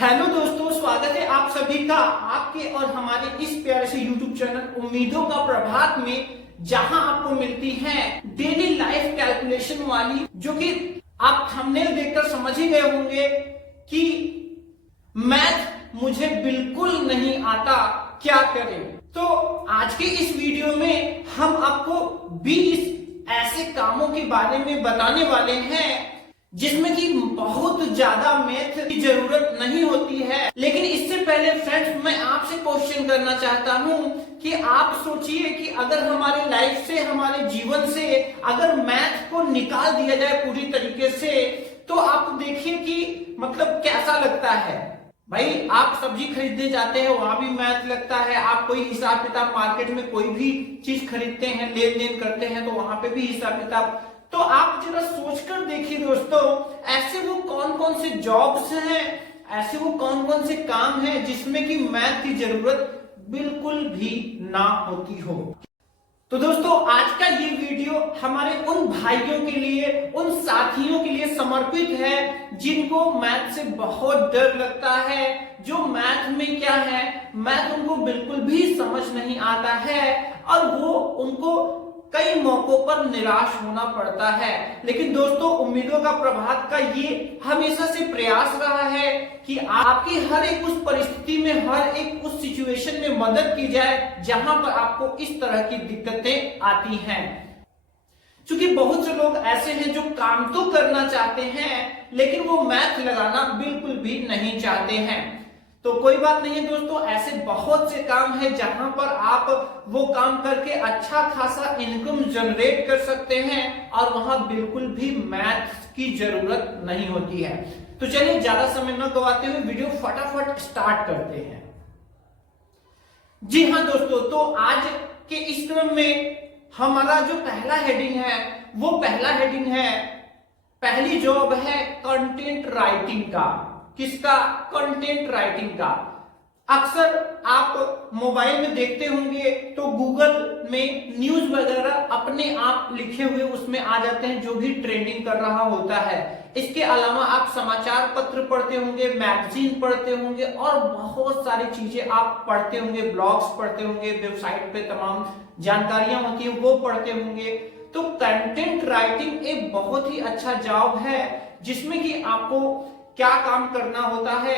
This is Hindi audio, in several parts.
हेलो दोस्तों, स्वागत है आप सभी का आपके और हमारे इस प्यारे से YouTube चैनल उम्मीदों का प्रभात में, जहां आपको मिलती है डेली लाइफ कैलकुलेशन वाली, जो कि आप थंबनेल देखकर समझ ही गए होंगे कि मैथ मुझे बिल्कुल नहीं आता, क्या करें। तो आज के इस वीडियो में हम आपको 20 ऐसे कामों के बारे में बताने वाले हैं जिसमें कि बहुत ज्यादा मैथ की जरूरत नहीं होती है। लेकिन इससे पहले फ्रेंड्स, मैं आपसे क्वेश्चन करना चाहता हूं कि आप सोचिए कि अगर हमारे लाइफ से, हमारे जीवन से अगर मैथ को निकाल दिया जाए पूरी तरीके से, तो आप देखिए कि मतलब कैसा लगता है। भाई, आप सब्जी खरीदने जाते हैं, वहां भी मैथ लगता है। आप कोई हिसाब किताब मार्केट में कोई भी चीज खरीदते हैं, लेन देन करते हैं, तो वहां पे भी हिसाब किताब। तो आप जरा सोचकर देखिए दोस्तों, ऐसे वो कौन कौन से जॉब्स हैं, ऐसे वो कौन कौन से काम हैं जिसमें कि मैथ की जरूरत बिल्कुल भी ना होती हो। तो दोस्तों, आज का ये वीडियो हमारे उन भाइयों के लिए, उन साथियों के लिए समर्पित है जिनको मैथ से बहुत डर लगता है, जो मैथ में क्या है, मैथ उनको बिल्कुल भी समझ नहीं आता है और वो उनको कई मौकों पर निराश होना पड़ता है। लेकिन दोस्तों, उम्मीदों का प्रभात का ये हमेशा से प्रयास रहा है कि आपकी हर एक उस परिस्थिति में, हर एक उस सिचुएशन में मदद की जाए जहां पर आपको इस तरह की दिक्कतें आती हैं। क्योंकि बहुत से लोग ऐसे हैं जो काम तो करना चाहते हैं, लेकिन वो मैथ लगाना बिल्कुल भी नहीं चाहते हैं। तो कोई बात नहीं है दोस्तों, ऐसे बहुत से काम है जहां पर आप वो काम करके अच्छा खासा इनकम जनरेट कर सकते हैं और वहां बिल्कुल भी मैथ की जरूरत नहीं होती है। तो चलिए, ज्यादा समय न गवाते हुए वीडियो फटाफट स्टार्ट करते हैं। जी हाँ दोस्तों, तो आज के इस क्रम में हमारा जो पहला हेडिंग है, वो पहला हेडिंग है, पहली जॉब है कंटेंट राइटिंग का। किसका? कंटेंट राइटिंग का। अक्सर आप मोबाइल में देखते होंगे तो गूगल में न्यूज वगैरह अपने आप लिखे हुए उसमें आ जाते हैं, जो भी ट्रेंडिंग कर रहा होता है। इसके अलावा आप समाचार पत्र पढ़ते होंगे, मैगजीन पढ़ते होंगे और बहुत सारी चीजें आप पढ़ते होंगे, ब्लॉग्स पढ़ते होंगे, वेबसाइट पे तमाम जानकारियां होती है वो पढ़ते होंगे। तो कंटेंट राइटिंग एक बहुत ही अच्छा जॉब है जिसमें कि आपको क्या काम करना होता है,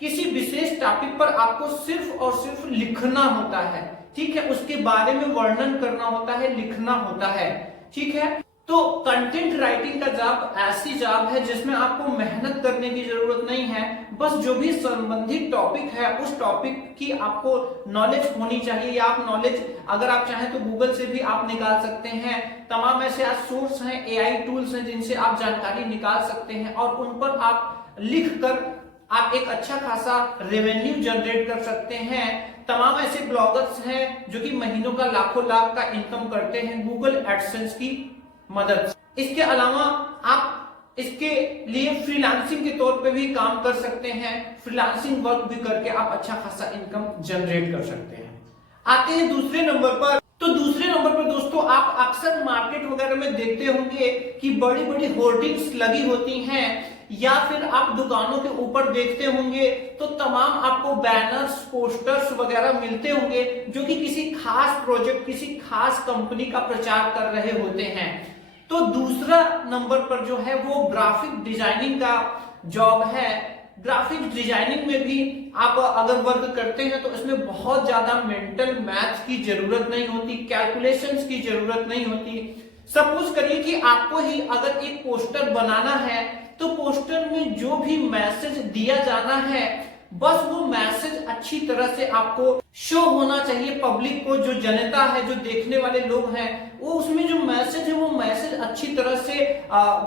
किसी विशेष टॉपिक पर आपको सिर्फ और सिर्फ लिखना होता है। ठीक है, उसके बारे में वर्णन करना होता है, लिखना होता है। ठीक है, तो कंटेंट राइटिंग का जॉब ऐसी जॉब है जिसमें आपको मेहनत करने की जरूरत नहीं है। बस जो भी संबंधित टॉपिक है उस टॉपिक की आपको नॉलेज होनी चाहिए, या आप नॉलेज अगर आप चाहें तो गूगल से भी आप निकाल सकते हैं। तमाम ऐसे आज सोर्स हैं, एआई टूल्स हैं जिनसे आप जानकारी निकाल सकते हैं और उन पर आप लिखकर आप एक अच्छा खासा रेवेन्यू जनरेट कर सकते हैं। तमाम ऐसे ब्लॉगर्स हैं जो कि महीनों का, लाखों लाख का इनकम करते हैं गूगल एडसेंस की मदद से। इसके अलावा आप इसके लिए फ्रीलांसिंग के तौर पे भी काम कर सकते हैं। फ्रीलांसिंग वर्क भी करके आप अच्छा खासा इनकम जनरेट कर सकते हैं। आते हैं दूसरे नंबर पर। तो दूसरे नंबर पर दोस्तों, आप अक्सर मार्केट वगैरह में देखते होंगे कि बड़ी बड़ी होर्डिंग्स लगी होती हैं, या फिर आप दुकानों के ऊपर देखते होंगे तो तमाम आपको बैनर्स, पोस्टर्स वगैरह मिलते होंगे जो कि किसी खास प्रोजेक्ट, किसी खास कंपनी का प्रचार कर रहे होते हैं। तो दूसरा नंबर पर जो है वो ग्राफिक डिजाइनिंग का जॉब है। ग्राफिक डिजाइनिंग में भी आप अगर वर्क करते हैं तो इसमें बहुत ज्यादा मेंटल मैथ्स की जरूरत नहीं होती, कैलकुलेशंस की जरूरत नहीं होती। सपोज करिए कि आपको ही अगर एक पोस्टर बनाना है, तो पोस्टर में जो भी मैसेज दिया जाना है, बस वो मैसेज अच्छी तरह से आपको शो होना चाहिए पब्लिक को, जो जनता है, जो देखने वाले लोग हैं, वो उसमें जो मैसेज है वो मैसेज अच्छी तरह से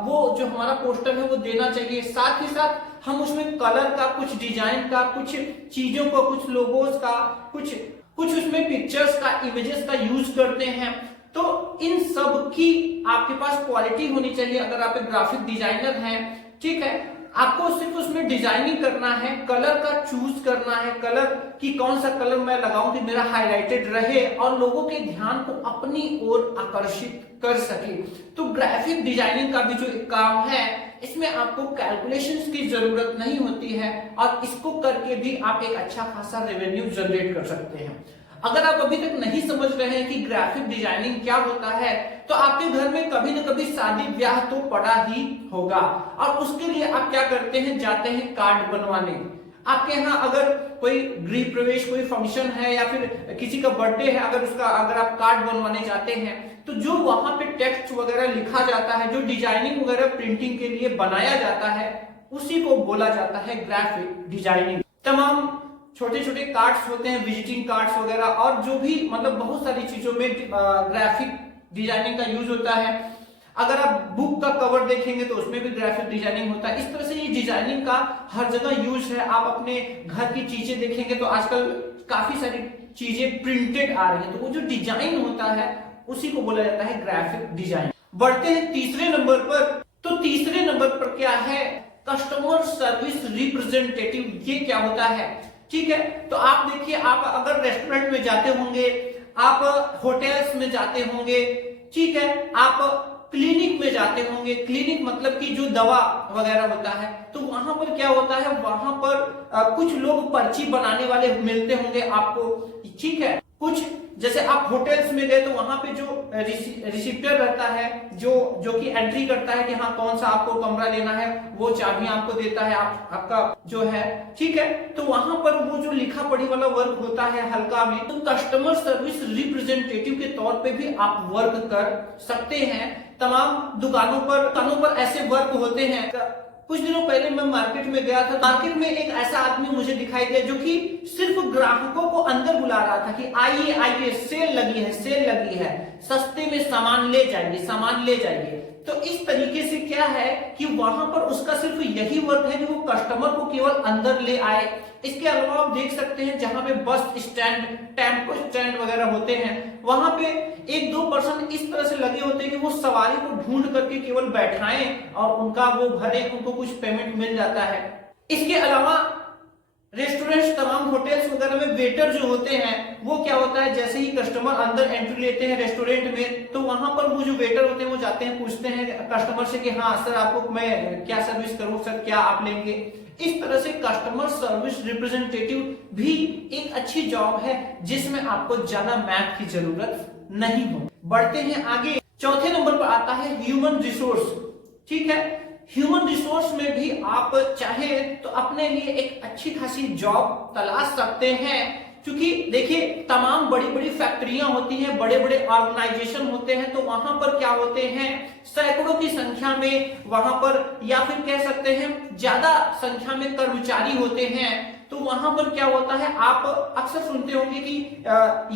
वो जो हमारा पोस्टर है वो देना चाहिए। साथ ही साथ हम उसमें कलर का, कुछ डिजाइन का, कुछ चीजों को, कुछ लोगोस का, कुछ उसमें पिक्चर्स का, इमेजेस का यूज करते हैं। तो इन सब की आपके पास क्वालिटी होनी चाहिए अगर आप एक ग्राफिक डिजाइनर हैं। ठीक है, आपको सिर्फ उसमें डिजाइनिंग करना है, कलर का चूज करना है, कलर की कौन सा कलर मैं लगाऊं कि मेरा हाईलाइटेड रहे और लोगों के ध्यान को अपनी ओर आकर्षित कर सके। तो ग्राफिक डिजाइनिंग का भी जो एक काम है, इसमें आपको कैलकुलेशंस की जरूरत नहीं होती है और इसको करके भी आप एक अच्छा खासा रेवेन्यू जनरेट कर सकते हैं। अगर आप अभी तक नहीं समझ रहे हैं कि ग्राफिक डिजाइनिंग क्या होता है, तो आपके घर में कभी न कभी शादी ब्याह तो पड़ा ही होगा और उसके लिए आप क्या करते हैं, जाते हैं कार्ड बनवाने। आपके यहाँ अगर कोई गृह प्रवेश, कोई फंक्शन है या फिर किसी का बर्थडे है, अगर आप कार्ड बनवाने जाते हैं, तो जो वहां पे टेक्स्ट वगैरह लिखा जाता है, जो डिजाइनिंग वगैरह प्रिंटिंग के लिए बनाया जाता है, उसी को बोला जाता है ग्राफिक डिजाइनिंग। तमाम छोटे छोटे कार्ड्स होते हैं, विजिटिंग कार्ड्स वगैरह, और जो भी मतलब बहुत सारी चीजों में ग्राफिक डिजाइनिंग का यूज होता है। अगर आप बुक का कवर देखेंगे तो उसमें भी ग्राफिक डिजाइनिंग होता है। इस तरह से ये डिजाइनिंग का हर जगह यूज है। आप अपने घर की चीजें देखेंगे तो आजकल काफी सारी चीजें प्रिंटेड आ रही है, तो वो जो डिजाइन होता है उसी को बोला जाता है ग्राफिक डिजाइन। बढ़ते हैं तीसरे नंबर पर। तो तीसरे नंबर पर क्या है, कस्टमर सर्विस रिप्रेजेंटेटिव। ये क्या होता है, ठीक है। तो आप देखिए, आप अगर रेस्टोरेंट में जाते होंगे, आप होटल्स में जाते होंगे, ठीक है, आप क्लिनिक में जाते होंगे। क्लिनिक मतलब कि जो दवा वगैरह होता है, तो वहां पर क्या होता है, वहां पर कुछ लोग पर्ची बनाने वाले मिलते होंगे आपको, ठीक है। कुछ जैसे आप होटल्स में गए तो वहां पे जो रिसिप्टर रहता है, जो कि एंट्री करता है कि हाँ कौन सा आपको कमरा लेना है, वो चाबी आपको देता है, आपका जो है, ठीक है। तो वहां पर वो जो लिखा पढ़ी वाला वर्क होता है हल्का में, तो कस्टमर सर्विस रिप्रेजेंटेटिव के तौर पे भी आप वर्क कर सकते हैं। तमाम दुकानों पर ऐसे वर्क होते हैं। कुछ दिनों पहले मैं मार्केट में गया था। मार्केट में एक ऐसा आदमी मुझे दिखाई दिया जो कि सिर्फ ग्राहकों को अंदर बुला रहा था कि आइए आइए, सेल लगी है, सस्ते में सामान ले जाइए। तो इस तरीके से क्या है कि वहां पर उसका सिर्फ यही वर्क है कि वो कस्टमर को केवल अंदर ले आए। इसके अलावा आप देख सकते हैं जहां पे बस स्टैंड, टेम्पो स्टैंड वगैरह होते हैं, वहां पे 1-2 पर्सन इस तरह से लगे होते हैं कि वो सवारी को ढूंढ करके केवल बैठाएं और उनका वो भरे, उनको कुछ पेमेंट मिल जाता है। इसके अलावा रेस्टोरेंट्स, तमाम होटल्स वगैरह में वेटर जो होते हैं, वो क्या होता है, जैसे ही कस्टमर अंदर एंट्री लेते हैं रेस्टोरेंट में, तो वहां पर वो जो वेटर होते हैं वो जाते हैं, पूछते हैं कस्टमर से कि हाँ सर आपको मैं क्या सर्विस करूं, सर क्या आप लेंगे। इस तरह से कस्टमर सर्विस रिप्रेजेंटेटिव भी एक अच्छी जॉब है जिसमें आपको ज्यादा मैथ की जरूरत नहीं हो। बढ़ते हैं आगे। चौथे नंबर पर आता है ह्यूमन रिसोर्स, ठीक है। ह्यूमन रिसोर्स में भी आप चाहे तो अपने लिए एक अच्छी खासी जॉब तलाश सकते हैं, क्योंकि देखिए तमाम बड़ी बड़ी फैक्ट्रियां होती हैं, बड़े बड़े ऑर्गेनाइजेशन होते हैं, तो वहां पर क्या होते हैं, सैकड़ों की संख्या में वहां पर, या फिर कह सकते हैं ज्यादा संख्या में कर्मचारी होते हैं। तो वहां पर क्या होता है, आप अक्सर सुनते होंगे कि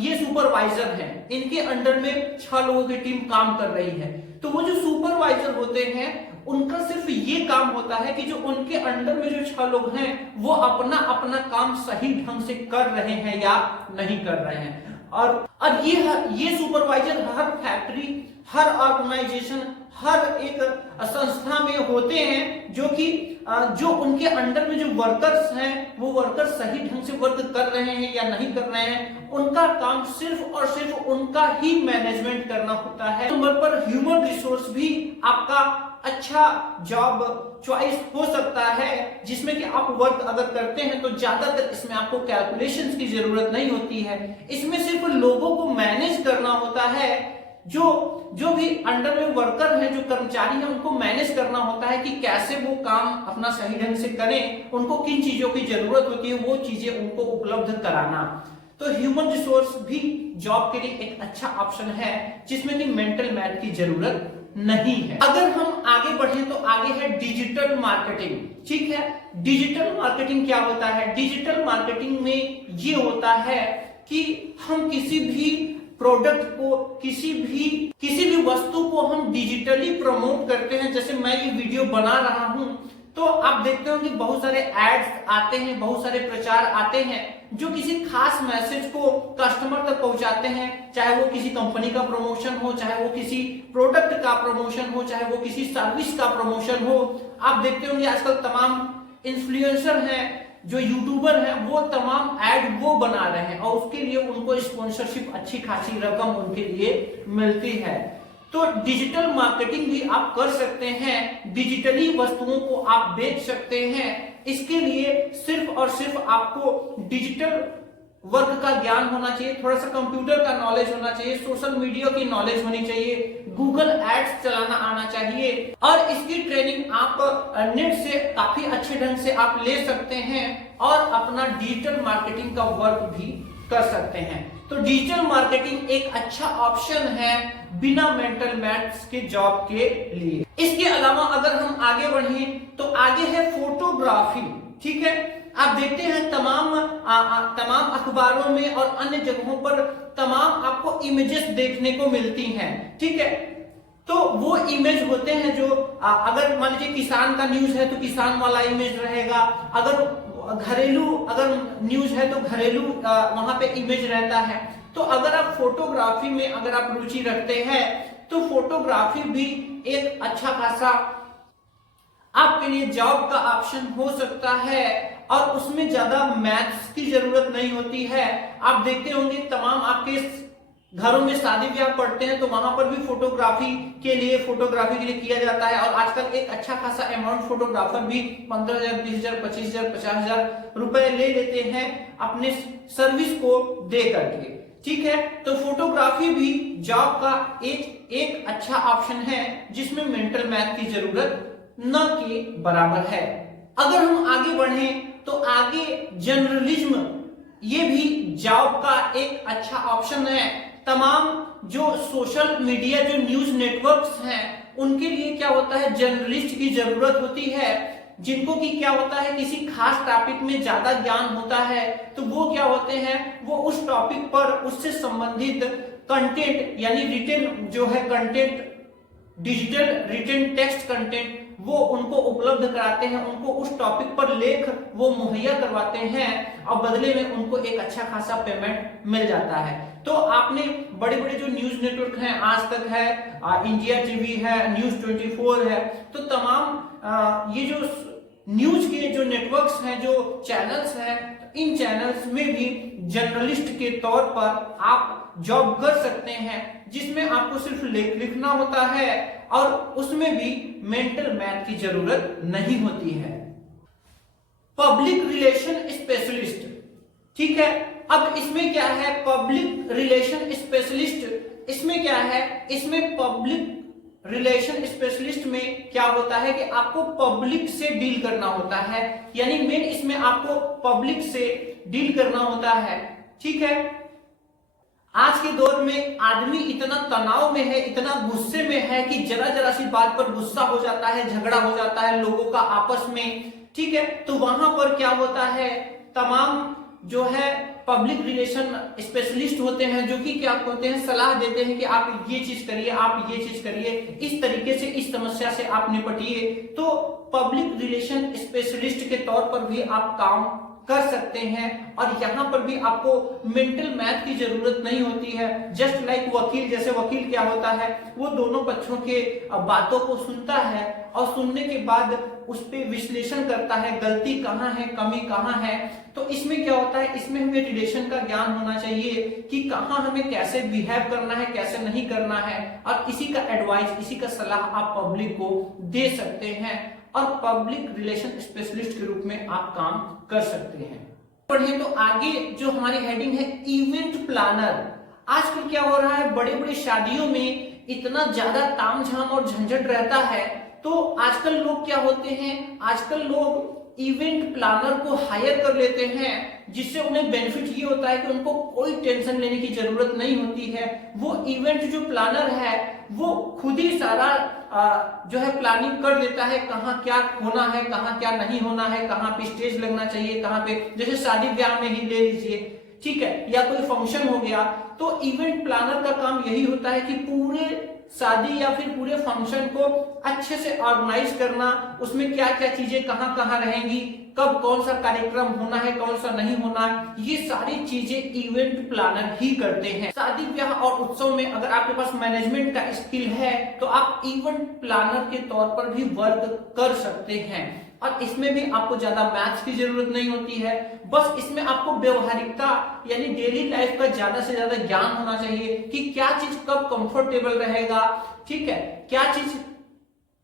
ये सुपरवाइजर हैं, इनके अंडर में 6 लोगों की टीम काम कर रही है। तो वो जो सुपरवाइजर होते हैं उनका सिर्फ ये काम होता है कि जो उनके अंडर में जो 6 लोग हैं वो अपना अपना काम सही ढंग से कर रहे हैं या नहीं कर रहे हैं। और ये सुपरवाइजर हर फैक्ट्री, हर ऑर्गेनाइजेशन, हर एक संस्था में होते हैं, जो उनके अंडर में जो वर्कर्स हैं वो वर्कर्स सही ढंग से वर्क कर रहे हैं या नहीं कर रहे हैं, उनका काम सिर्फ और सिर्फ उनका ही मैनेजमेंट करना होता है। नंबर पर ह्यूमन रिसोर्स भी आपका अच्छा जॉब चॉइस हो सकता है, जिसमें कि आप वर्क अगर करते हैं तो ज्यादातर इसमें आपको कैलकुलेशंस की जरूरत नहीं होती है। इसमें सिर्फ लोगों को मैनेज करना होता है, जो भी अंडर में वर्कर हैं, जो कर्मचारी हैं, उनको मैनेज करना होता है कि कैसे वो काम अपना सही ढंग से करें, उनको किन चीजों की जरूरत होती है वो चीजें उनको उपलब्ध कराना। तो ह्यूमन रिसोर्स भी जॉब के लिए एक अच्छा ऑप्शन है जिसमें कि मेंटल मैथ की जरूरत नहीं है। अगर हम आगे बढ़े तो आगे है डिजिटल मार्केटिंग, ठीक है। डिजिटल मार्केटिंग क्या होता है, डिजिटल मार्केटिंग में ये होता है कि हम किसी भी प्रोडक्ट को, किसी भी वस्तु को हम डिजिटली प्रमोट करते हैं। जैसे मैं ये वीडियो बना रहा हूं तो आप देखते हो कि बहुत सारे एड्स आते हैं, बहुत सारे प्रचार आते हैं जो किसी खास मैसेज को कस्टमर तक पहुंचाते हैं, चाहे वो किसी कंपनी का प्रमोशन हो, चाहे वो किसी प्रोडक्ट का प्रमोशन हो, चाहे वो किसी सर्विस का प्रमोशन हो। आप देखते होंगे आजकल तमाम इन्फ्लुएंसर हैं, जो यूट्यूबर हैं, वो तमाम एड वो बना रहे हैं और उसके लिए उनको स्पॉन्सरशिप अच्छी खासी रकम उनके लिए मिलती है। तो डिजिटल मार्केटिंग भी आप कर सकते हैं, डिजिटली वस्तुओं को आप बेच सकते हैं। इसके लिए सिर्फ और सिर्फ आपको डिजिटल वर्क का ज्ञान होना चाहिए, थोड़ा सा कंप्यूटर का नॉलेज होना चाहिए, सोशल मीडिया की नॉलेज होनी चाहिए, गूगल एड्स चलाना आना चाहिए, और इसकी ट्रेनिंग आप नेट से काफी अच्छे ढंग से आप ले सकते हैं और अपना डिजिटल मार्केटिंग का वर्क भी कर सकते हैं। तो डिजिटल मार्केटिंग एक अच्छा ऑप्शन है बिना मेंटल मैथ्स के जॉब के लिए। इसके अलावा अगर हम आगे बढ़े तो आगे है फोटोग्राफी। ठीक है, आप देखते हैं तमाम अखबारों में और अन्य जगहों पर तमाम आपको इमेजेस देखने को मिलती हैं। ठीक है, तो वो इमेज होते हैं जो अगर मान लीजिए किसान का न्यूज है तो किसान वाला इमेज रहेगा, अगर घरेलू अगर न्यूज है तो घरेलू वहां पे इमेज रहता है। तो अगर आप फोटोग्राफी में अगर आप रुचि रखते हैं तो फोटोग्राफी भी एक अच्छा खासा आपके लिए जॉब का ऑप्शन हो सकता है, और उसमें ज्यादा मैथ्स की जरूरत नहीं होती है। आप देखते होंगे तमाम आपके घरों में शादी ब्याह पड़ते हैं तो वहां पर भी फोटोग्राफी के लिए किया जाता है, और आजकल एक अच्छा खासा अमाउंट फोटोग्राफर भी 15,000, 20,000, 25,000, 50,000 रुपए ले लेते हैं अपने सर्विस को दे करके। ठीक है, तो फोटोग्राफी भी जॉब का एक अच्छा ऑप्शन है जिसमें मेंटल मैथ की जरूरत न के बराबर है। अगर हम आगे बढ़े तो आगे जर्नलिज्म, ये भी जॉब का एक अच्छा ऑप्शन है। तमाम जो सोशल मीडिया जो न्यूज नेटवर्क्स हैं उनके लिए क्या होता है, जर्नलिस्ट की जरूरत होती है, जिनको कि क्या होता है किसी खास टॉपिक में ज्यादा ज्ञान होता है। तो वो क्या होते हैं, वो उस टॉपिक पर उससे संबंधित कंटेंट यानी रिटन जो है content, digital written text content वो उनको उपलब्ध कराते हैं, उनको उस टॉपिक पर लेख वो मुहैया करवाते हैं और बदले में उनको एक अच्छा खासा पेमेंट मिल जाता है। तो आपने बड़े बड़े जो न्यूज नेटवर्क हैं, आज तक है, इंडिया टीवी है, न्यूज 24 है, तो तमाम ये जो न्यूज के जो नेटवर्क्स हैं, जो चैनल्स हैं, इन चैनल्स में भी जर्नलिस्ट के तौर पर आप जॉब कर सकते हैं, जिसमें आपको सिर्फ लिखना होता है और उसमें भी मेंटल मैथ की जरूरत नहीं होती है। पब्लिक रिलेशन स्पेशलिस्ट, ठीक है, अब इसमें क्या है, पब्लिक रिलेशन स्पेशलिस्ट, इसमें क्या है, इसमें पब्लिक रिलेशन स्पेशलिस्ट में क्या होता है कि आपको पब्लिक से डील करना होता है, यानी मेन इसमें आपको पब्लिक से डील करना होता है। ठीक है, आज के दौर में आदमी इतना तनाव में है, इतना गुस्से में है कि जरा जरा सी बात पर गुस्सा हो जाता है, झगड़ा हो जाता है लोगों का आपस में। ठीक है, तो वहां पर क्या होता है, तमाम जो है पब्लिक रिलेशन स्पेशलिस्ट होते हैं जो कि क्या होते हैं, सलाह देते हैं कि आप ये चीज करिए, आप ये चीज करिए, इस तरीके से इस समस्या से आप निपटिए। तो पब्लिक रिलेशन स्पेशलिस्ट के तौर पर भी आप काम कर सकते हैं, और यहां पर भी आपको मेंटल मैथ की जरूरत नहीं होती है। जस्ट लाइक वकील, जैसे वकील क्या होता है, वो दोनों पक्षों के बातों को सुनता है और सुनने के बाद उस पर विश्लेषण करता है, गलती कहाँ है, कमी कहाँ है। तो इसमें क्या होता है, इसमें हमें रिलेशन का ज्ञान होना चाहिए कि कहाँ हमें कैसे बिहेव करना है, कैसे नहीं करना है, और इसी का एडवाइस, इसी का सलाह आप पब्लिक को दे सकते हैं, और पब्लिक रिलेशन स्पेशलिस्ट के रूप में आप काम कर सकते हैं। पढ़ें तो आगे जो हमारी हेडिंग है इवेंट प्लानर। आजकल क्या हो रहा है, बड़ी बड़ी शादियों में इतना ज्यादा तामझाम और झंझट रहता है, तो आजकल लोग क्या होते हैं, आजकल लोग इवेंट प्लानर को हायर कर लेते हैं, जिससे उन्हें बेनिफिट ये होता है कि उनको कोई टेंशन लेने की जरूरत नहीं होती है। वो इवेंट जो प्लानर है वो खुद ही सारा जो है प्लानिंग कर देता है, कहाँ क्या होना है, कहाँ क्या नहीं होना है, कहाँ पे स्टेज लगना चाहिए, कहाँ पे, जैसे शादी ब्याह में ही ले लीजिए, ठीक है, या कोई फंक्शन हो गया, तो इवेंट प्लानर का काम यही होता है कि पूरे शादी या फिर पूरे फंक्शन को अच्छे से ऑर्गेनाइज करना, उसमें क्या क्या चीजें कहाँ कहाँ रहेंगी, कब कौन सा कार्यक्रम होना है, कौन सा नहीं होना है, ये सारी चीजें इवेंट प्लानर ही करते हैं। शादी ब्याह और उत्सव में अगर आपके पास मैनेजमेंट का स्किल है तो आप इवेंट प्लानर के तौर पर भी वर्क कर सकते हैं। और इसमें भी आपको ज्यादा मैथ्स की जरूरत नहीं होती है, बस इसमें आपको व्यवहारिकता यानी डेली लाइफ का ज्यादा से ज्यादा ज्ञान होना चाहिए कि क्या चीज कब कंफर्टेबल रहेगा, ठीक है, क्या चीज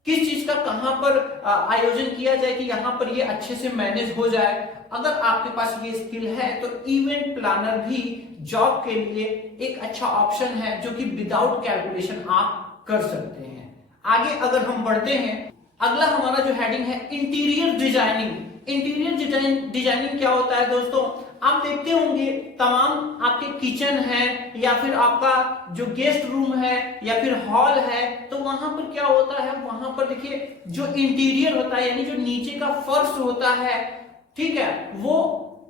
किस चीज का कहां पर आयोजन किया जाए कि यहां पर ये अच्छे से मैनेज हो जाए। अगर आपके पास ये स्किल है तो इवेंट प्लानर भी जॉब के लिए एक अच्छा ऑप्शन है जो कि विदाउट कैलकुलेशन आप कर सकते हैं। आगे अगर हम बढ़ते हैं, अगला हमारा जो हेडिंग है इंटीरियर डिजाइनिंग। इंटीरियर डिजाइनिंग क्या होता है दोस्तों, आप देखते होंगे तमाम आपके किचन है या फिर आपका जो गेस्ट रूम है या फिर हॉल है, तो वहां पर क्या होता है, वहां पर देखिए जो इंटीरियर होता है यानी जो नीचे का फर्श होता है, ठीक है, वो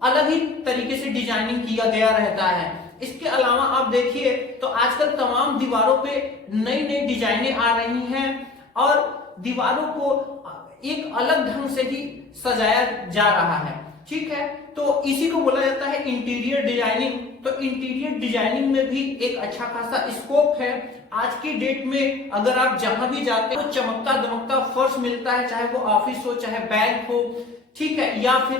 अलग ही तरीके से डिजाइनिंग किया गया रहता है। इसके अलावा आप देखिए तो आजकल तमाम दीवारों पे नई नई डिजाइनें आ रही हैं और दीवारों को एक अलग ढंग से ही सजाया जा रहा है, ठीक है, तो इसी को बोला जाता है इंटीरियर डिजाइनिंग। तो इंटीरियर डिजाइनिंग में भी एक अच्छा खासा स्कोप है। आज की डेट में अगर आप जहां भी जाते हो चमकता दमकता फर्श मिलता है, चाहे वो ऑफिस हो, चाहे बैंक हो, ठीक है, या फिर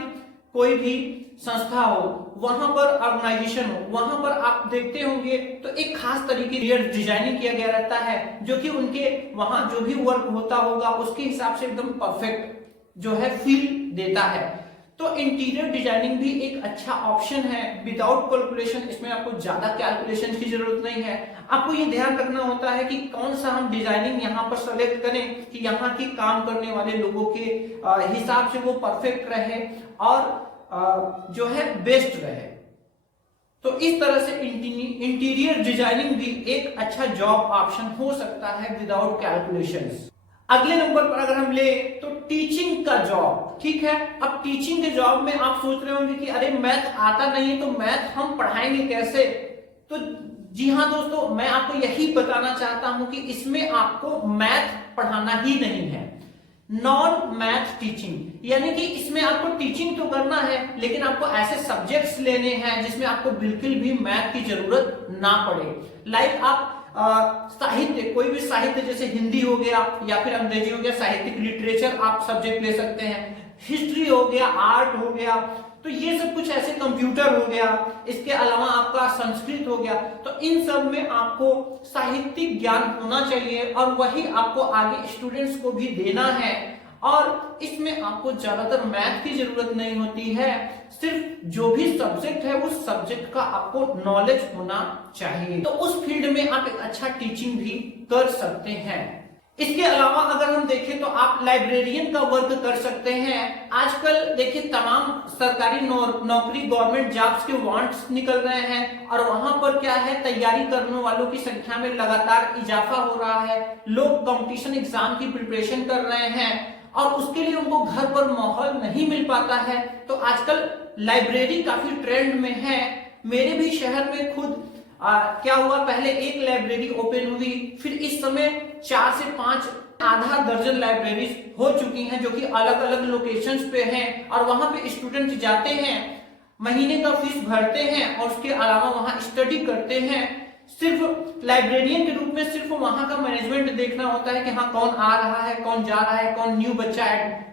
कोई भी संस्था हो, वहां पर ऑर्गेनाइजेशन हो, वहां पर आप देखते होंगे तो एक खास तरीके की डिजाइनिंग किया गया रहता है जो कि उनके वहां जो भी वर्क होता होगा उसके हिसाब से एकदम परफेक्ट जो है फील देता है। तो इंटीरियर डिजाइनिंग भी एक अच्छा ऑप्शन है विदाउट कैलकुलेशन। इसमें आपको ज्यादा कैलकुलेशन की जरूरत नहीं है। आपको ये ध्यान रखना होता है कि कौन सा हम डिजाइनिंग यहाँ पर सेलेक्ट करें कि यहाँ की काम करने वाले लोगों के हिसाब से वो परफेक्ट रहे और जो है बेस्ट रहे। तो इस तरह से इंटीरियर डिजाइनिंग भी एक अच्छा जॉब ऑप्शन हो सकता है विदाउट कैलकुलेशंस। अगले नंबर पर अगर हम ले तो टीचिंग का जॉब, ठीक है। अब टीचिंग के जॉब में आप सोच रहे होंगे कि अरे मैथ आता नहीं है तो मैथ हम पढ़ाएंगे कैसे। तो जी हाँ दोस्तों, मैं आपको यही बताना चाहता हूं कि इसमें आपको मैथ पढ़ाना ही नहीं है, नॉन मैथ टीचिंग, यानी कि इसमें आपको टीचिंग तो करना है लेकिन आपको ऐसे सब्जेक्ट्स लेने हैं जिसमें आपको बिल्कुल भी मैथ की जरूरत ना पड़े। लाइक आप साहित्य, कोई भी साहित्य जैसे हिंदी हो गया या फिर अंग्रेजी हो गया, साहित्यिक लिटरेचर आप सब्जेक्ट ले सकते हैं, हिस्ट्री हो गया, आर्ट हो गया, तो ये सब कुछ ऐसे, कंप्यूटर हो गया, इसके अलावा आपका संस्कृत हो गया। तो इन सब में आपको साहित्यिक ज्ञान होना चाहिए और वही आपको आगे स्टूडेंट्स को भी देना है। और इसमें आपको ज्यादातर मैथ की जरूरत नहीं होती है, सिर्फ जो भी सब्जेक्ट है उस सब्जेक्ट का आपको नॉलेज होना चाहिए। तो उस फील्ड में आप एक अच्छा टीचिंग भी कर सकते हैं। इसके अलावा अगर हम देखें तो आप लाइब्रेरियन का वर्क कर सकते हैं। आजकल देखिए तमाम सरकारी नौकरी, गवर्नमेंट जॉब्स के वांट्स निकल रहे हैं और वहां पर क्या है, तैयारी करने वालों की संख्या में लगातार इजाफा हो रहा है। लोग कंपटीशन एग्जाम की प्रिपरेशन कर रहे हैं और उसके लिए उनको घर पर माहौल नहीं मिल पाता है। तो आजकल लाइब्रेरी काफी ट्रेंड में है। मेरे भी शहर में खुद क्या हुआ, पहले एक लाइब्रेरी ओपन हुई, फिर इस समय 4 से 5 आधा दर्जन लाइब्रेरीज हो चुकी हैं जो कि अलग अलग लोकेशंस पे हैं और वहां पे स्टूडेंट जाते हैं, महीने का फीस भरते हैं और उसके अलावा वहां स्टडी करते हैं। सिर्फ लाइब्रेरियन के रूप में सिर्फ वहां का मैनेजमेंट देखना होता है कि हाँ कौन आ रहा है, कौन जा रहा है, कौन न्यू बच्चा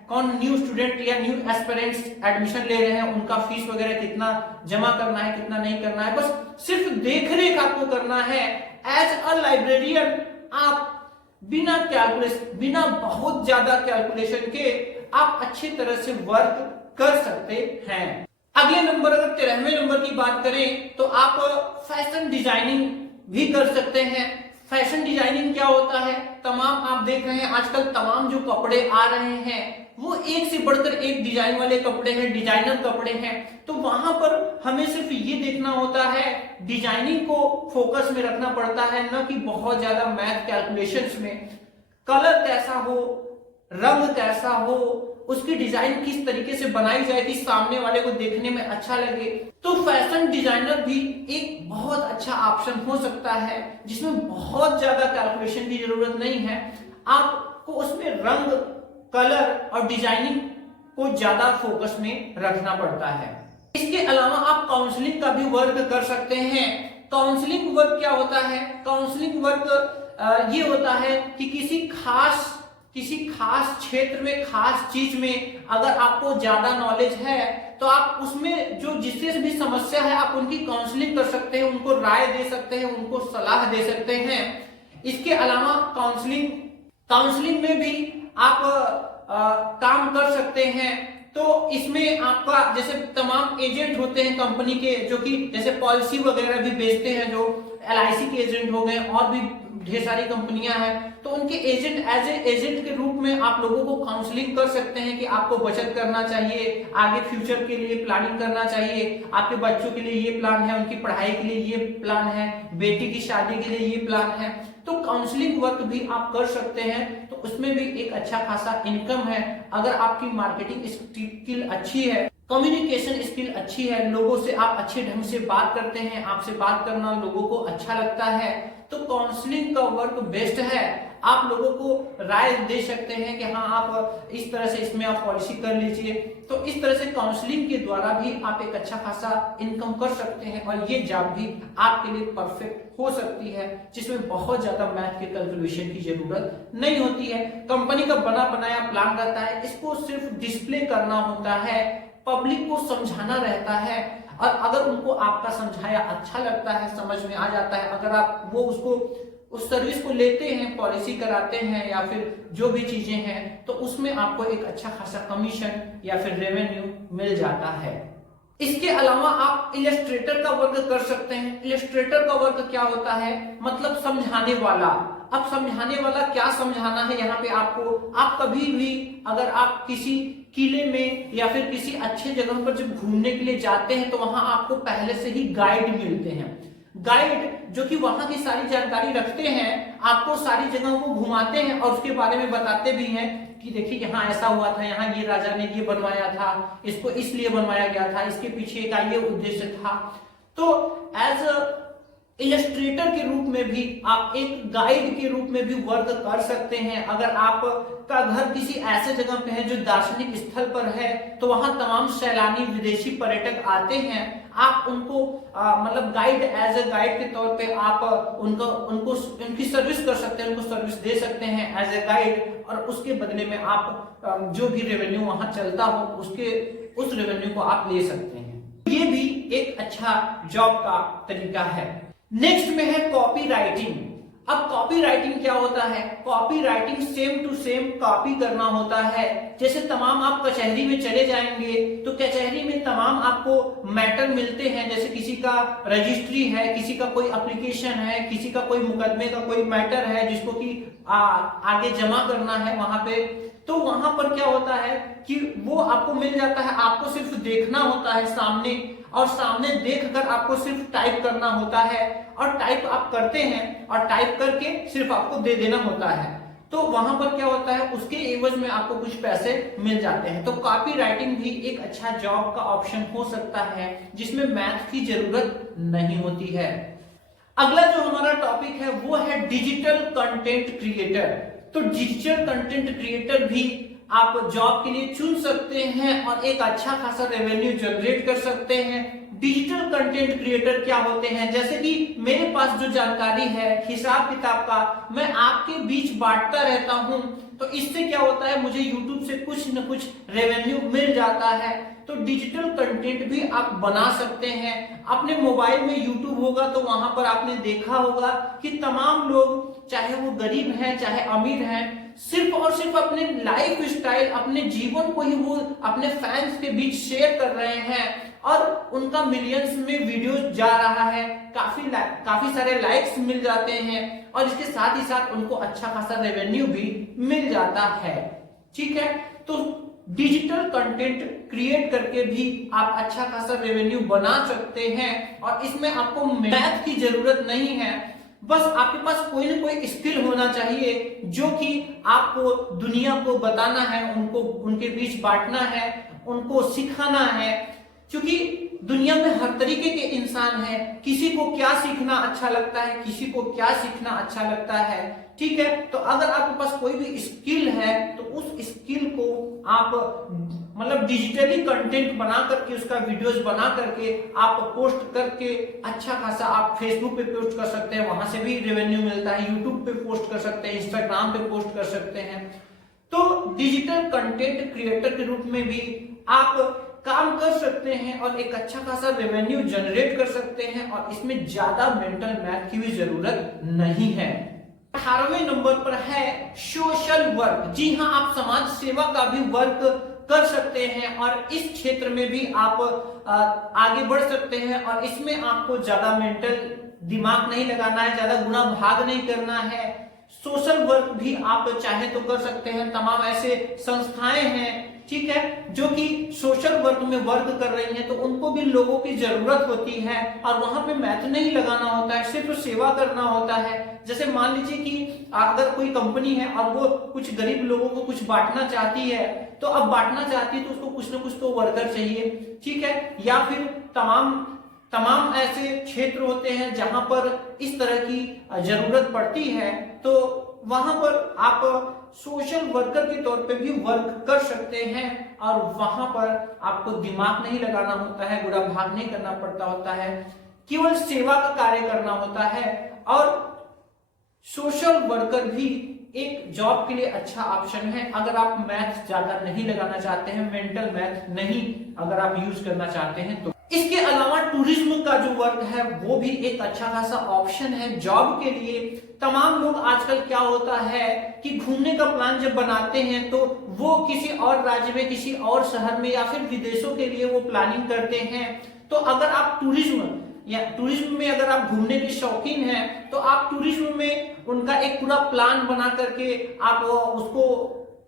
कौन न्यू स्टूडेंट या न्यू एस्पिरेंट्स एडमिशन ले रहे हैं, उनका फीस वगैरह कितना जमा करना है, कितना नहीं करना है, बस सिर्फ देखरेख आपको करना है। एज अ लाइब्रेरियन आप बिना कैलकुलेशन, बिना बहुत ज्यादा कैलकुलेशन के आप अच्छी तरह से वर्क कर सकते हैं। अगले नंबर, अगर 13वें नंबर की बात करें तो आप फैशन डिजाइनिंग भी कर सकते हैं। फैशन डिजाइनिंग क्या होता है, तमाम आप देख रहे हैं आजकल तमाम जो कपड़े आ रहे हैं वो एक से बढ़कर एक डिजाइन वाले कपड़े हैं, डिजाइनर कपड़े हैं। तो वहां पर हमें सिर्फ ये देखना होता है, डिजाइनिंग को फोकस में रखना पड़ता है, न कि बहुत ज्यादा मैथ कैलकुलेशंस में। कलर कैसा हो, रंग कैसा हो, उसकी डिजाइन किस तरीके से बनाई जाए कि सामने वाले को देखने में अच्छा लगे। तो फैशन डिजाइनर भी एक बहुत अच्छा ऑप्शन हो सकता है जिसमें बहुत ज्यादा कैलकुलेशन की जरूरत नहीं है। आपको उसमें रंग, कलर और डिजाइनिंग को ज्यादा फोकस में रखना पड़ता है। इसके अलावा आप काउंसलिंग का भी वर्क कर सकते हैं। काउंसलिंग वर्क क्या होता है? काउंसलिंग वर्क ये होता है कि किसी खास क्षेत्र में, खास चीज में अगर आपको ज्यादा नॉलेज है तो आप उसमें जो जिससे भी समस्या है आप उनकी काउंसलिंग कर सकते हैं, उनको राय दे सकते हैं, उनको सलाह दे सकते हैं। इसके अलावा काउंसलिंग में भी आप काम कर सकते हैं। तो इसमें आपका जैसे तमाम एजेंट होते हैं कंपनी के, जो कि जैसे पॉलिसी वगैरह भी बेचते हैं, जो LIC के एजेंट हो गए और भी ढेर सारी कंपनियां हैं, तो उनके एजेंट एज ए एजेंट के रूप में आप लोगों को काउंसलिंग कर सकते हैं कि आपको बचत करना चाहिए, आगे फ्यूचर के लिए प्लानिंग करना चाहिए, आपके बच्चों के लिए ये प्लान है, उनकी पढ़ाई के लिए ये प्लान है, बेटी की शादी के लिए ये प्लान है। तो काउंसलिंग वर्क भी आप कर सकते हैं, तो उसमें भी एक अच्छा खासा इनकम है। अगर आपकी मार्केटिंग स्किल अच्छी है, कम्युनिकेशन स्किल अच्छी है, लोगों से आप अच्छे ढंग से बात करते हैं, आपसे बात करना लोगों को अच्छा लगता है, तो काउंसलिंग का वर्क बेस्ट है। आप लोगों को राय दे सकते हैं कि हाँ आप इस तरह से इसमें आप पॉलिसी कर लीजिए। तो इस तरह से काउंसलिंग के द्वारा भी आप एक अच्छा खासा इनकम कर सकते हैं और ये जॉब भी आपके लिए परफेक्ट हो सकती है, जिसमें बहुत ज्यादा मैथ के कैलकुलेशन की जरूरत नहीं होती है। कंपनी का बना बनाया प्लान रहता है, इसको सिर्फ डिस्प्ले करना होता है, पब्लिक को समझाना रहता है, और अगर उनको आपका समझाया अच्छा लगता है, समझ में आ जाता है, अगर आप उस सर्विस को लेते हैं, पॉलिसी कराते हैं या फिर जो भी चीजें हैं, तो उसमें आपको एक अच्छा खासा कमीशन या फिर रेवेन्यू मिल जाता है। इसके अलावा आप इलस्ट्रेटर का वर्क कर सकते हैं। इलस्ट्रेटर का वर्क क्या होता है? मतलब समझाने वाला। अब समझाने वाला क्या समझाना है यहाँ पे आपको? आप कभी भी अगर आप किसी किले में या फिर किसी अच्छे जगह पर जब घूमने के लिए जाते हैं तो वहां आपको पहले से ही गाइड मिलते हैं। गाइड जो कि वहां की सारी जानकारी रखते हैं, आपको सारी जगहों को घुमाते हैं और उसके बारे में बताते भी हैं कि देखिए यहाँ ऐसा हुआ था, यहाँ ये राजा ने ये बनवाया था, इसको इसलिए बनवाया गया था, इसके पीछे का ये उद्देश्य था। तो एज इलस्ट्रेटर के रूप में भी आप एक गाइड के रूप में भी वर्क कर सकते हैं। अगर आपका घर किसी ऐसे जगह पे है जो दार्शनिक स्थल पर है, तो वहां तमाम सैलानी विदेशी पर्यटक आते हैं, आप उनको मतलब गाइड एज ए गाइड के तौर पे आप उनको उनकी सर्विस कर सकते हैं, उनको सर्विस दे सकते हैं एज ए गाइड, और उसके बदले में आप जो भी रेवेन्यू वहां चलता हो उस रेवेन्यू को आप ले सकते हैं। ये भी एक अच्छा जॉब का तरीका है। नेक्स्ट में है कॉपी राइटिंग। अब कॉपी राइटिंग क्या होता है? Copywriting same to same copy करना होता है। जैसे तमाम आप कचहरी में चले जाएंगे तो कचहरी में तमाम आपको मैटर मिलते हैं, जैसे किसी का रजिस्ट्री है, किसी का कोई एप्लीकेशन है, किसी का कोई मुकदमे का कोई मैटर है जिसको कि आगे जमा करना है वहां पे। तो वहां पर क्या होता है कि वो आपको मिल जाता है, आपको सिर्फ देखना होता है सामने, और सामने देखकर आपको सिर्फ टाइप करना होता है, और टाइप आप करते हैं और टाइप करके सिर्फ आपको दे देना होता है। तो वहां पर क्या होता है, उसके एवज में आपको कुछ पैसे मिल जाते हैं। तो कॉपी राइटिंग भी एक अच्छा जॉब का ऑप्शन हो सकता है जिसमें मैथ की जरूरत नहीं होती है। अगला जो हमारा टॉपिक है वो है डिजिटल कंटेंट क्रिएटर। तो डिजिटल कंटेंट क्रिएटर भी आप जॉब के लिए चुन सकते हैं और एक अच्छा खासा रेवेन्यू जनरेट कर सकते हैं। डिजिटल कंटेंट क्रिएटर क्या होते हैं? जैसे कि मेरे पास जो जानकारी है हिसाब किताब का, मैं आपके बीच बांटता रहता हूं, तो इससे क्या होता है, मुझे YouTube से कुछ न कुछ रेवेन्यू मिल जाता है। तो डिजिटल कंटेंट भी आप बना सकते हैं। अपने मोबाइल में YouTube होगा तो वहां पर आपने देखा होगा कि तमाम लोग, चाहे वो गरीब हैं चाहे अमीर हैं, सिर्फ और सिर्फ अपने लाइफ स्टाइल, अपने जीवन को ही वो अपने फैंस के बीच शेयर कर रहे हैं और उनका मिलियंस में वीडियो जा रहा है, काफी सारे लाइक्स मिल जाते हैं और इसके साथ ही साथ उनको अच्छा खासा रेवेन्यू भी मिल जाता है। ठीक है, तो डिजिटल कंटेंट क्रिएट करके भी आप अच्छा खासा रेवेन्यू बना सकते हैं और इसमें आपको मैथ की जरूरत नहीं है। बस आपके पास कोई ना कोई स्किल होना चाहिए जो कि आपको दुनिया को बताना है, उनको उनके बीच बांटना है, उनको सिखाना है। क्योंकि दुनिया में हर तरीके के इंसान हैं, किसी को क्या सीखना अच्छा लगता है, किसी को क्या सीखना अच्छा लगता है। ठीक है, तो अगर आपके पास कोई भी स्किल है तो उस स्किल को आप मतलब डिजिटली कंटेंट बना करके उसका वीडियोस बना करके आप पोस्ट करके अच्छा खासा आप फेसबुक पे पोस्ट कर सकते हैं, वहां से भी रेवेन्यू मिलता है, यूट्यूब पे पोस्ट कर सकते हैं, इंस्टाग्राम पे पोस्ट कर सकते हैं। तो डिजिटल कंटेंट क्रिएटर के रूप में भी आप काम कर सकते हैं और एक अच्छा खासा रेवेन्यू जनरेट कर सकते हैं और इसमें ज्यादा मेंटल मैथ की भी जरूरत नहीं है। 18वें नंबर पर है सोशल वर्क। जी हाँ, आप समाज सेवा का भी वर्क कर सकते हैं और इस क्षेत्र में भी आप आगे बढ़ सकते हैं और इसमें आपको ज्यादा मेंटल दिमाग नहीं लगाना है, ज्यादा गुना भाग नहीं करना है। सोशल वर्क भी आप चाहे तो कर सकते हैं। तमाम ऐसे संस्थाएं हैं, ठीक है, जो कि सोशल वर्क में वर्क कर रही हैं, तो उनको भी लोगों की जरूरत होती है और वहां पे मैथ नहीं लगाना होता है, सिर्फ सेवा करना होता है। जैसे मान लीजिए कि अगर कोई कंपनी है और वो कुछ गरीब लोगों को कुछ बांटना चाहती है, तो अब बांटना चाहती है तो उसको कुछ ना कुछ तो वर्कर चाहिए, ठीक है। या फिर तमाम ऐसे क्षेत्र होते हैं जहां पर इस तरह की जरूरत पड़ती है, तो वहां पर आप सोशल वर्कर के तौर पे भी वर्क कर सकते हैं और वहां पर आपको दिमाग नहीं लगाना होता है, बुरा भाग नहीं करना पड़ता होता है, केवल सेवा का कार्य करना होता है। और सोशल वर्कर भी एक जॉब के लिए अच्छा ऑप्शन है अगर आप मैथ ज्यादा नहीं लगाना चाहते हैं, मेंटल मैथ नहीं अगर आप यूज करना चाहते हैं तो। इसके अलावा टूरिज्म का जो वर्क है वो भी एक अच्छा खासा ऑप्शन है जॉब के लिए। तमाम लोग आजकल क्या होता है कि घूमने का प्लान जब बनाते हैं तो वो किसी और राज्य में, किसी और शहर में या फिर विदेशों के लिए वो प्लानिंग करते हैं। तो अगर आप टूरिज्म में अगर आप घूमने के शौकीन हैं तो आप टूरिज्म में उनका एक पूरा प्लान बना करके आप उसको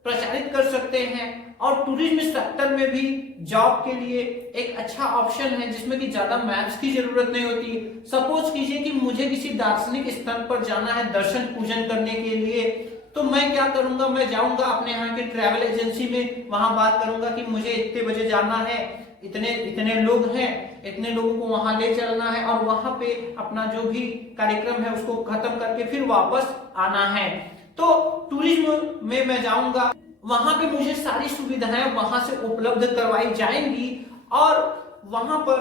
प्रचारित कर सकते हैं। और टूरिज्म सेक्टर में भी जॉब के लिए एक अच्छा ऑप्शन है जिसमें कि ज्यादा मैथ्स की जरूरत नहीं होती। सपोज कीजिए कि मुझे किसी दार्शनिक स्थल पर जाना है दर्शन पूजन करने के लिए, तो मैं क्या करूंगा, मैं जाऊंगा अपने यहाँ के ट्रैवल एजेंसी में, वहां बात करूंगा कि मुझे इतने बजे जाना है, इतने लोग हैं, इतने लोगों को वहां ले चलना है और वहां पे अपना जो भी कार्यक्रम है उसको खत्म करके फिर वापस आना है। तो टूरिज्म में मैं जाऊंगा, वहां पे मुझे सारी सुविधाएं वहां से उपलब्ध करवाई जाएंगी और वहां पर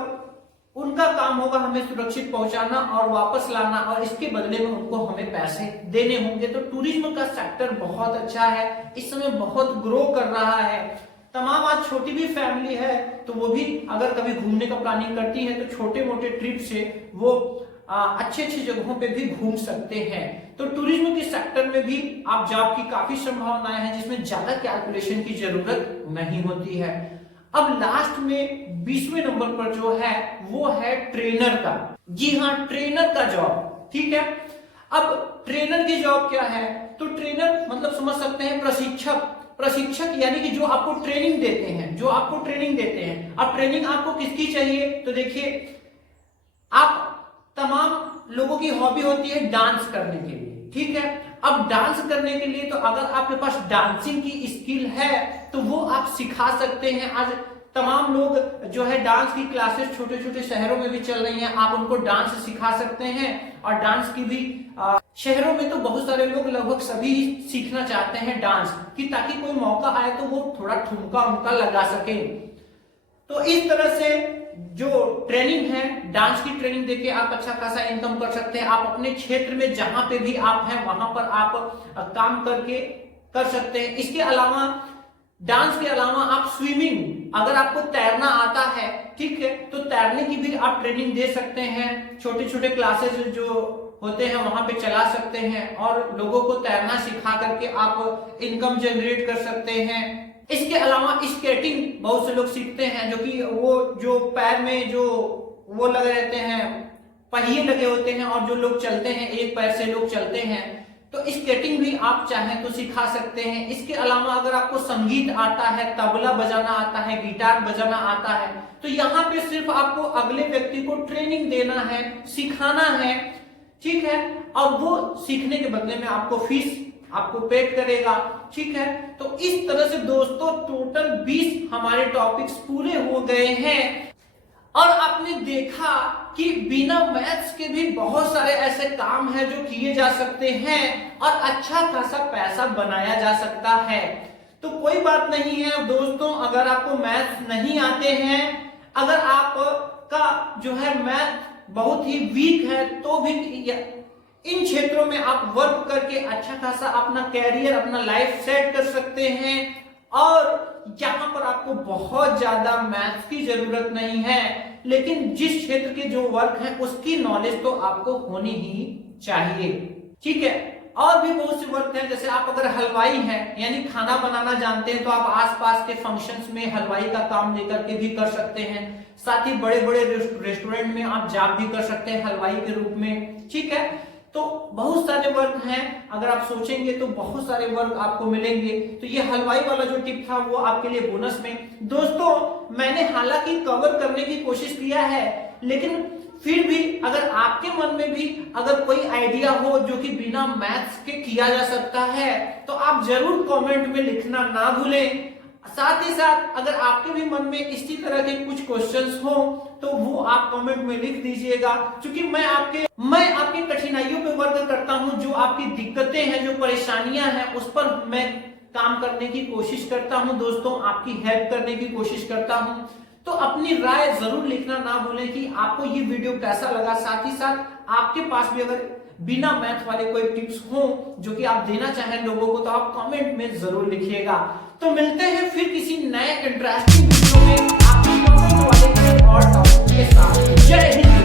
उनका काम होगा हमें सुरक्षित पहुंचाना और वापस लाना और इसके बदले में उनको हमें पैसे देने होंगे। तो टूरिज्म का सेक्टर बहुत अच्छा है, इस समय बहुत ग्रो कर रहा है। तमाम आज छोटी भी फैमिली है तो वो भी अगर कभी घूमने का प्लानिंग करती है तो छोटे मोटे ट्रिप से वो अच्छे जगहों पे भी घूम सकते हैं। तो टूरिज्म के सेक्टर में भी आप जॉब की काफी संभावनाएं हैं जिसमें ज्यादा कैलकुलेशन की जरूरत नहीं होती है। अब लास्ट में 20वें नंबर पर जो है वो है ट्रेनर का। जी हाँ, ट्रेनर का जॉब, ठीक है। अब ट्रेनर की जॉब क्या है, तो ट्रेनर मतलब समझ सकते हैं प्रशिक्षक यानी कि जो आपको ट्रेनिंग देते हैं, अब ट्रेनिंग आपको किसकी चाहिए, तो देखिए आप तमाम लोगों की हॉबी होती है डांस करने के लिए, ठीक है। अब डांस करने के लिए तो अगर आपके पास डांसिंग की स्किल है तो वो आप सिखा सकते हैं। आज तमाम लोग जो है डांस की क्लासेस छोटे छोटे शहरों में भी चल रही हैं, आप उनको डांस सिखा सकते हैं। और डांस की भी शहरों में तो बहुत सारे लोग लगभग सभी सीखना चाहते हैं डांस कि ताकि कोई मौका आए तो वो थोड़ा ठुमका उनका लगा सके। तो इस तरह से जो ट्रेनिंग है, डांस की ट्रेनिंग देके आप अच्छा खासा इनकम कर सकते हैं। आप अपने क्षेत्र में जहां पे भी आप हैं वहां पर आप काम करके कर सकते हैं। इसके अलावा डांस के अलावा आप स्विमिंग, अगर आपको तैरना आता है, ठीक है, तो तैरने की भी आप ट्रेनिंग दे सकते हैं। छोटे छोटे क्लासेस जो होते हैं वहां पे चला सकते हैं और लोगों को तैरना सिखा करके आप इनकम जनरेट कर सकते हैं। इसके अलावा स्केटिंग बहुत से लोग सीखते हैं, जो कि वो जो पैर में जो वो लगे रहते हैं, पहिए लगे होते हैं और जो लोग चलते हैं एक पैर से लोग चलते हैं, तो स्केटिंग भी आप चाहें तो सिखा सकते हैं। इसके अलावा अगर आपको संगीत आता है, तबला बजाना आता है, गिटार बजाना आता है, तो यहाँ पे सिर्फ आपको अगले व्यक्ति को ट्रेनिंग देना है, सिखाना है, ठीक है, और वो सीखने के बदले में आपको फीस आपको पेड करेगा, ठीक है। तो इस तरह से दोस्तों टोटल 20 हमारे टॉपिक्स पूरे हो गए हैं और आपने देखा कि बिना मैथ्स के भी बहुत सारे ऐसे काम हैं जो किए जा सकते हैं और अच्छा खासा पैसा बनाया जा सकता है। तो कोई बात नहीं है दोस्तों, अगर आपको मैथ्स नहीं आते हैं, अगर आपका जो है मैथ बहुत ही वीक है, तो भी इन क्षेत्रों में आप वर्क करके अच्छा खासा अपना कैरियर, अपना लाइफ सेट कर सकते हैं। और यहां पर आपको बहुत ज्यादा मैथ्स की जरूरत नहीं है, लेकिन जिस क्षेत्र के जो वर्क है उसकी नॉलेज तो आपको होनी ही चाहिए, ठीक है। और भी बहुत से वर्क हैं, जैसे आप अगर हलवाई हैं यानी खाना बनाना जानते हैं, तो आप आसपास के फंक्शंस में हलवाई का काम लेकर के भी कर सकते हैं। साथ ही बड़े बड़े रेस्टोरेंट में आप जॉब भी कर सकते हैं हलवाई के रूप में, ठीक है। तो बहुत सारे वर्क हैं, अगर आप सोचेंगे तो बहुत सारे वर्क आपको मिलेंगे। तो ये हलवाई वाला जो टिप था वो आपके लिए बोनस में। दोस्तों मैंने हालांकि कवर करने की कोशिश किया है, लेकिन फिर भी अगर आपके मन में भी अगर कोई आइडिया हो जो कि बिना मैथ्स के किया जा सकता है, तो आप जरूर कमेंट में लिखना ना भूलें। साथ ही साथ अगर आपके भी मन में इसी तरह के कुछ क्वेश्चंस हो तो वो आप कमेंट में लिख दीजिएगा, क्योंकि मैं आपकी कठिनाइयों पे वर्क करता हूं। जो आपकी दिक्कतें हैं, जो परेशानियां हैं, उस पर मैं काम करने की कोशिश करता हूं दोस्तों, आपकी हेल्प करने की कोशिश करता हूं। तो अपनी राय जरूर लिखना ना भूलें कि आपको ये वीडियो कैसा लगा। साथ ही साथ आपके पास भी अगर बिना मैथ वाले कोई टिप्स हो जो कि आप देना चाहें लोगों को, तो आप कमेंट में जरूर लिखिएगा। तो मिलते हैं फिर किसी नए इंटरेस्टिंग वीडियो में आपके वाले और टॉपिक के साथ। जय हिंद।